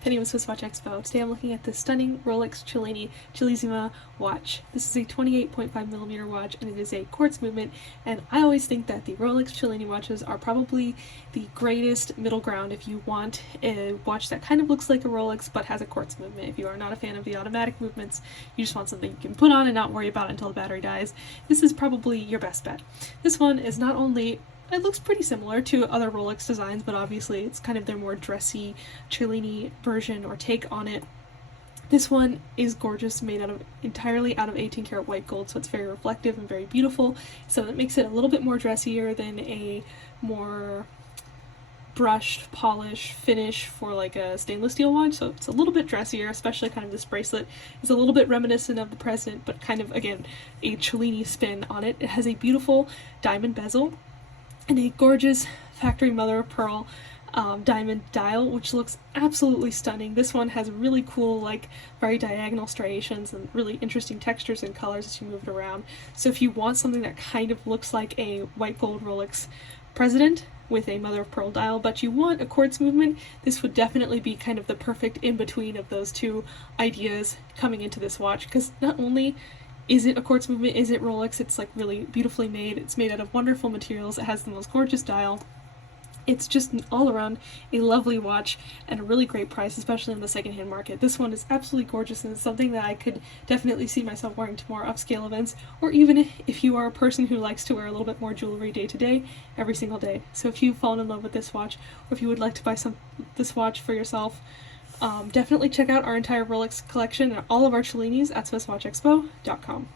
Penny with Swiss Watch Expo. Today I'm looking at this stunning Rolex Cellini Cellissima watch. This is a 28.5mm watch and it is a quartz movement, and I always think that the Rolex Cellini watches are probably the greatest middle ground if you want a watch that kind of looks like a Rolex but has a quartz movement. If you are not a fan of the automatic movements, you just want something you can put on and not worry about until the battery dies, this is probably your best bet. This one is not only it looks pretty similar to other Rolex designs, but obviously it's kind of their more dressy Cellini version or take on it. This one is gorgeous, made entirely out of 18 karat white gold, so it's very reflective and very beautiful. So it makes it a little bit more dressier than a more brushed, polished finish for like a stainless steel watch. So it's a little bit dressier, especially kind of this bracelet is a little bit reminiscent of the present, but kind of, again, a Cellini spin on it. It has a beautiful diamond bezel and a gorgeous factory mother of pearl diamond dial, which looks absolutely stunning. This one has really cool, like, very diagonal striations and really interesting textures and colors as you move it around. So if you want something that kind of looks like a white gold Rolex President with a mother of pearl dial, but you want a quartz movement, this would definitely be kind of the perfect in-between of those two ideas coming into this watch, because not only is it a quartz movement, is it Rolex, it's like really beautifully made, it's made out of wonderful materials, it has the most gorgeous dial. It's just all around a lovely watch and a really great price, especially in the secondhand market. This one is absolutely gorgeous and it's something that I could definitely see myself wearing to more upscale events, or even if you are a person who likes to wear a little bit more jewelry day to day, every single day. So if you've fallen in love with this watch, or if you would like to buy this watch for yourself, definitely check out our entire Rolex collection and all of our Cellinis at SwissWatchExpo.com.